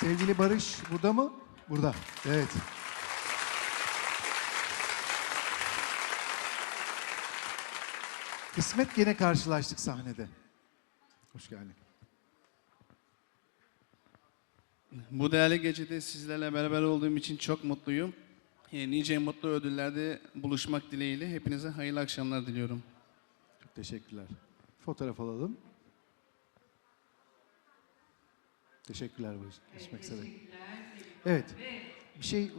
Sevgili Barış burada mı? Burada. Evet. Kısmet gene karşılaştık sahnede. Hoş geldin. Bu değerli gecede sizlerle beraber olduğum için çok mutluyum. E, Nice mutlu ödüllerde buluşmak dileğiyle hepinize hayırlı akşamlar diliyorum. Çok teşekkürler. Fotoğraf alalım. Teşekkürler Barış. Görüşmek üzere. Evet. Bir şey